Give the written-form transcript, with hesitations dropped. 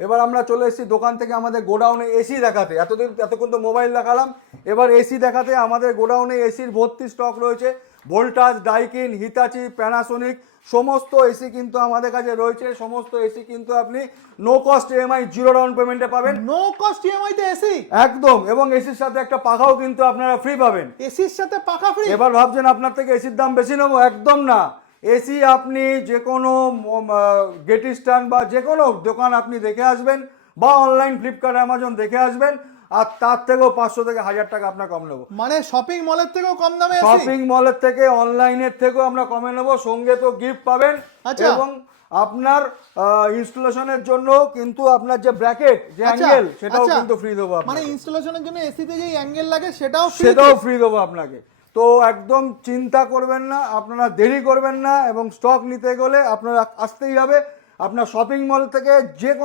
এবার আমরা চলে এসেছি দোকান থেকে আমাদের গোডাউনে এসি দেখাতে। এতক্ষণ তো মোবাইল দেখালাম, এবার এসি দেখাতে। আমাদের গোডাউনে এসির ভর্তি স্টক রয়েছে। ভোল্টাস, ডাইকিন, হিতাচি, প্যানাসোনিক সমস্ত এসি কিন্তু আমাদের কাছে রয়েছে। সমস্ত এসি কিন্তু আপনি no cost EMI, zero down পেমেন্টে পাবেন। নো কস্ট ইএমআই তে এসি একদম। এবং এসির সাথে একটা পাখাও কিন্তু আপনারা ফ্রি পাবেন। এসির সাথে পাখা ফ্রি? এবার ভাবছেন আপনার থেকে এসির দাম বেশি নেবো, একদম না। এসি আপনি যে কোনো গেটিস্টান বা যে কোনো দোকান আপনি দেখে আসবেন, বা অনলাইন ফ্লিপকার্ট, অ্যামাজন দেখে আসবেন, আর তার থেকেও 500 থেকে 1000 টাকা আপনার কম নেবো। মানে শপিং মলের থেকেও কম দামে এসি? শপিং মলের থেকে, অনলাইনের থেকেও আমরা কমে নেবো। সঙ্গে তো গিফট পাবেন। আচ্ছা। এবং আপনার ইনস্টলেশনের জন্য কিন্তু আপনার যে ব্র্যাকেট, যে অ্যাঙ্গেল, সেটাও কিন্তু ফ্রি দেবো মানে আপনাকে। ইনস্টলেশনের জন্য এসিতে যে অ্যাঙ্গেল লাগে সেটাও ফ্রি দেবো আপনাকে। তো একদম চিন্তা করবেন না, আপনারা দেরি করবেন না। এবং স্টক নিতে গেলে আপনারা আসতেই হবে আপনার শপিং মল থেকে। যে কোনো